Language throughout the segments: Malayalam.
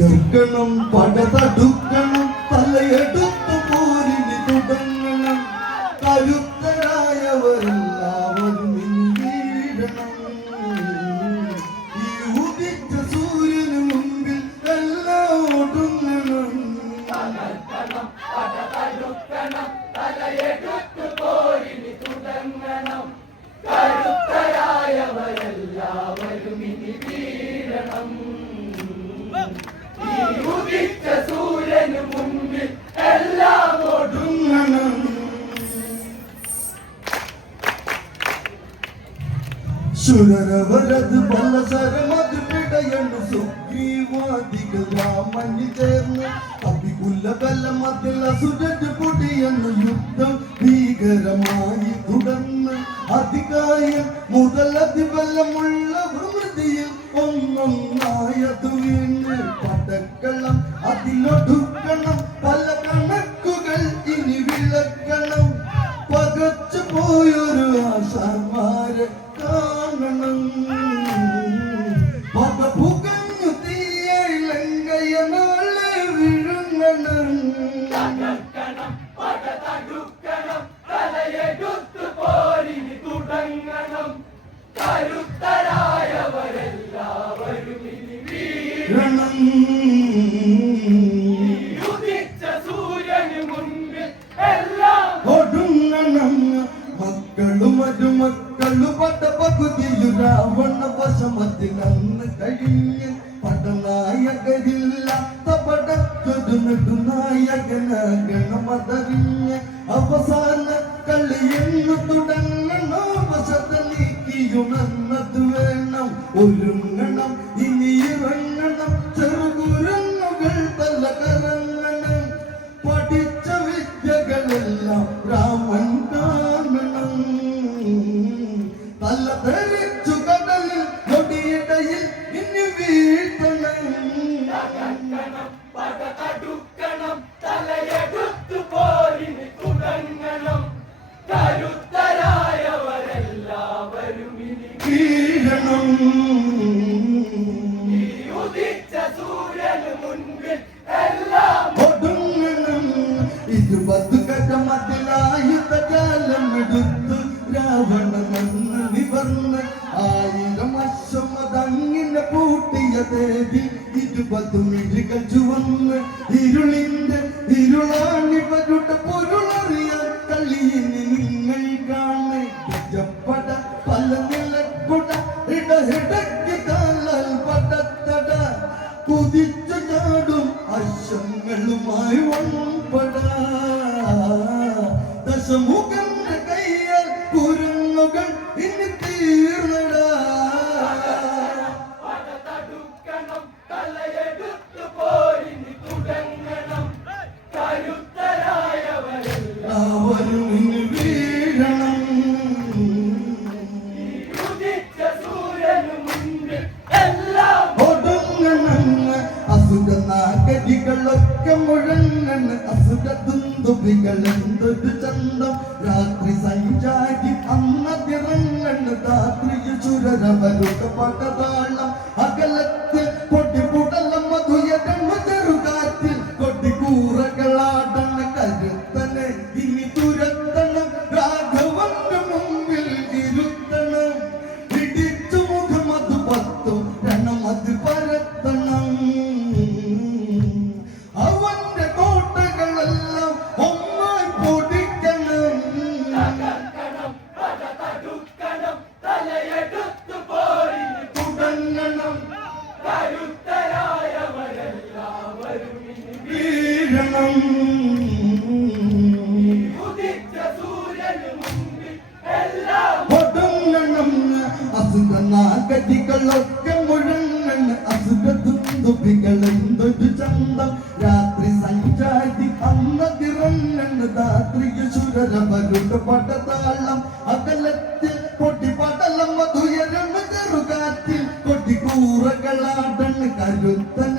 തകർക്കണം പടതടുക്കണം തലയെടുത്തു പോരിന് തുടങ്ങണം. കരുത്തരായവരെല്ലാവരും ഇനി വീഴണം. ഈ മുമ്പിൽ എല്ലാം ഒടുങ്ങണം ഒടുങ്ങണം സുരരവരത് പലസരമത് പിടയണ്. സുഗ്രീവാദികൾ രാമന് ചേർന്ന് അഭികുല ബലമതിൽ അസുരത് പൊടിയെന്ന് യുദ്ധം ഭീകരമായി തുടർന്ന് അധികായം മുതൽ അതിബലമുള്ള വൃതിയിൽ ഒന്നൊന്നായതു വീണ് പടക്കളം അതിലൊടുക്കണം. പല ഒടുങ്ങണം മക്കളും മരുമക്കളും പട്ട പകുതിയു രാവണ വശമത്തിലന്ന് കഴിഞ്ഞ് പടനായകരില്ലാത്ത നീക്കിയുണർന്നത് വേണം. ഒരുങ്ങണം. ഇനി വീഴണം നാഗരികളൊക്കെ മുഴങ്ങണ്. അസുര തുന്തുബികൾ എന്തൊരു ചന്തം. രാത്രി സഞ്ചാരി അന്നതിറങ്ങണ് രാത്രി ശുരരവരുടെ പടതാളം. അകലത്തിൽ കൊട്ടിപ്പടലം മധുയരണ് ചെറുകാറ്റിൽ. കൊട്ടിക്കൂറകളാടണ് കരുത്തനെ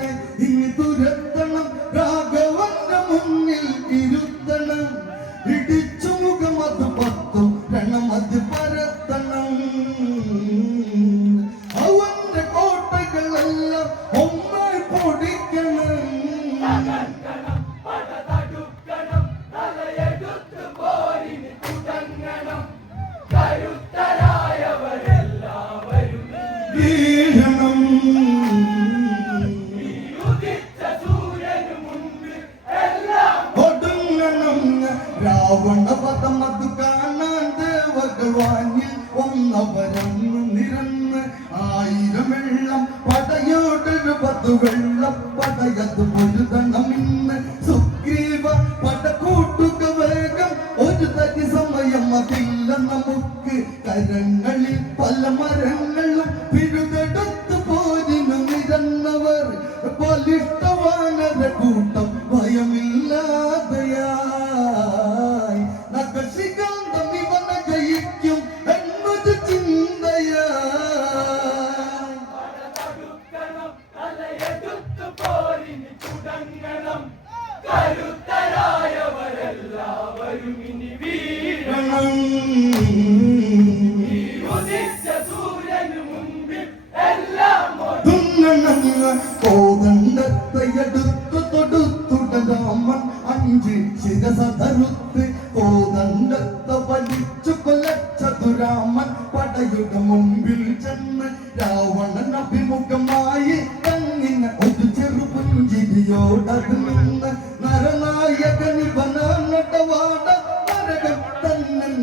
രാവണപഥം അത് കാണാൻ ദേവഗവാനിൽ ഒന്നവരന്ന് നിരന്ന് ആയിരം വെള്ളം പടയോടൊരു പത്ത് വെള്ളം പടയത് പൊരുതണം ഇന്ന്. സുഗ്രീവ പട കൂട്ടുക വേഗം ഒരു തരി സമയം അതില്ല നമുക്ക്. കരങ്ങളിൽ പല മരങ്ങൾ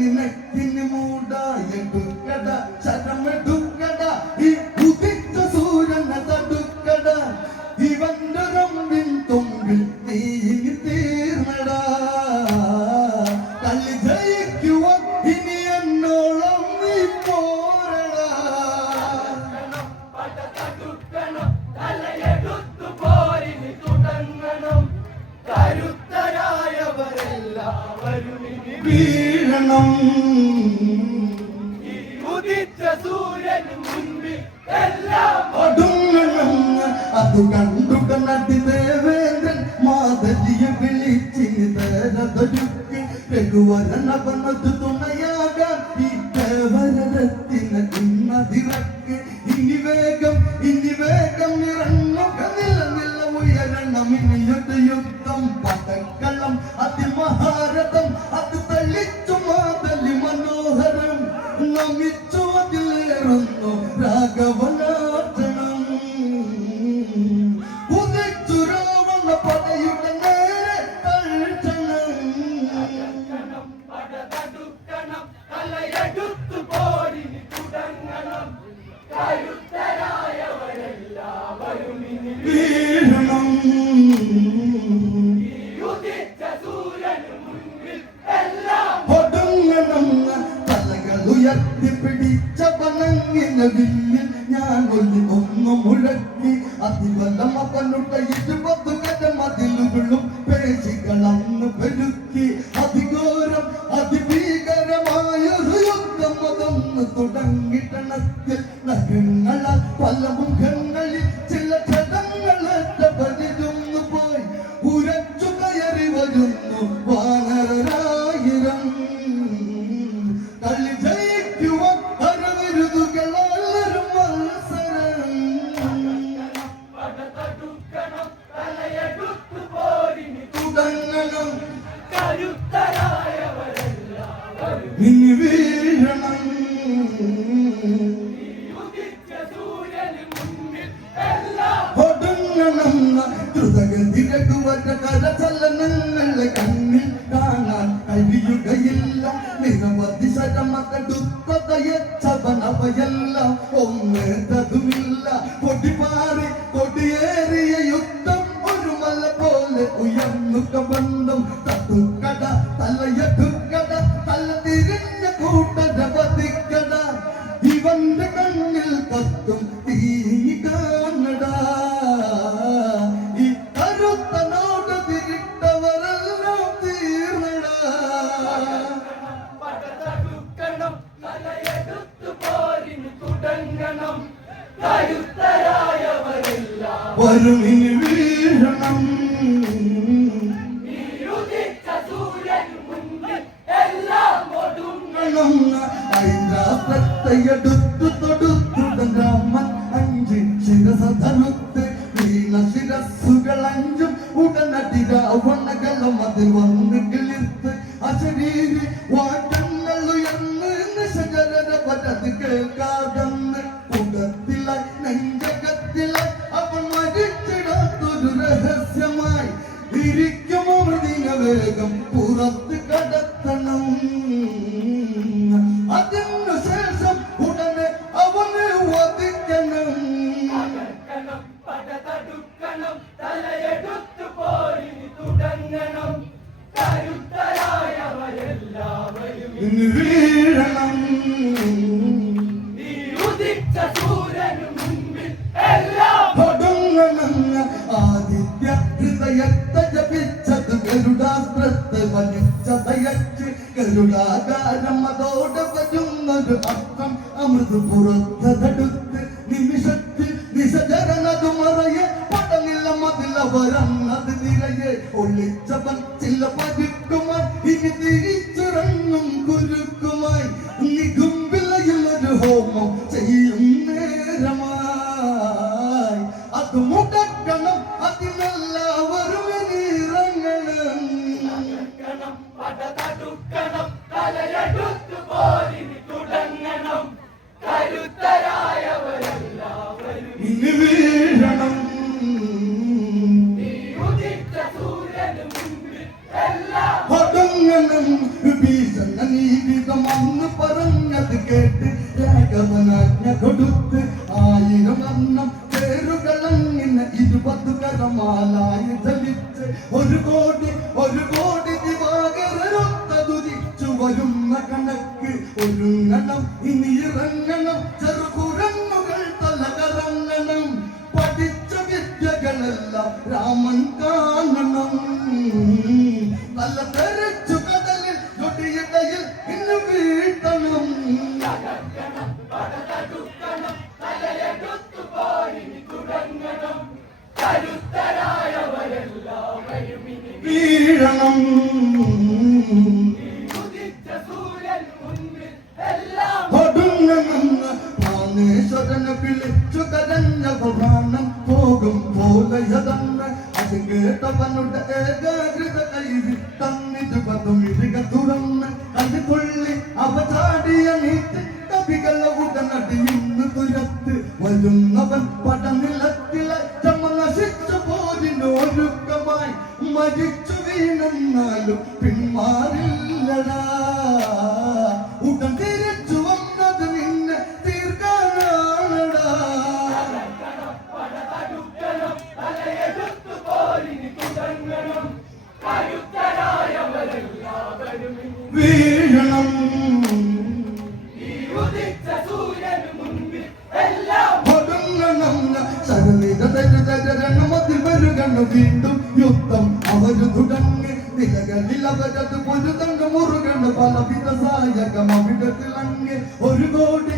നിനക്കിനി മൂടായിട്ടു കട ചരമെടുക്കട ഈ വീഴണം. ഉദിച്ച സൂര്യൻ മുൻപിൽ എല്ലാം ഒടുങ്ങണം അത് കണ്ടുകണതി ദേവേന്ദ്രൻ മാധവിയെ വിളിച്ചിന് തരതൊരുക്ക് രഘുവരണവനത് തുണയാകാൻ ഈ ദേവരത്തിന് ഇന്നതിരക്ക് ഇനി വേഗം ഇനി വേഗം ഇറങ്ങുക. നില നില ഉയരണം. ഇനിയൊരു യുദ്ധം. പതക്കളം അതിമഹാരഥ നിന്നതിന് ഞാൻ ഒന്നും മുഴക്കി അതിവല്ല മക്കനുട്ട ഇരുപത് ಕರತಲ್ಲ ನನ್ನ കണ്ണോടെ വരുന്നത് അർത്ഥം അമൃത് പുറത്തതെടുത്ത് നിമിഷത്തിൽ നിശചരണതു മറയെ പടനില മതില വരന്നത് നിറയെ ഒളിച്ചവൻ ചില വീഴണം. വിളിച്ചു കരഞ്ഞ പ്രധാനം പോകും പോലെയതന്ന് അത് കേട്ടവനുടെ ഏകാഗ്രത കൈവിൽ തന്നിട്ട് പതുമിഴിക തുറന്ന് അത് കൊള്ളി അവതാടിയ നീറ്റ് കവികളെ ഉടനടി ഇന്ന് തുരത്ത് വരുന്നവൻ പടനിലത്തിലെ ചമ നശിച്ചു പോരിന് ഒരുക്കമായി മരിച്ചു വീണെന്നാലും പിന്മാറില്ലടാ. ഉടൻ തിരിച്ചു വന്നത് നിന്നെ തീർക്കാനാണടാ. വീഴണം. ഒടുങ്ങണം ചരണിത തരുതരണം അതിൽ വരുകണം വീണ്ടും പൊരുതുടങ്ങ് നിലകളിലവരത് പൊരുതങ്ങ് മുറുകണ് പലവിധ സായകം അവിടത്തിലങ്ങ് ഒരു കോടി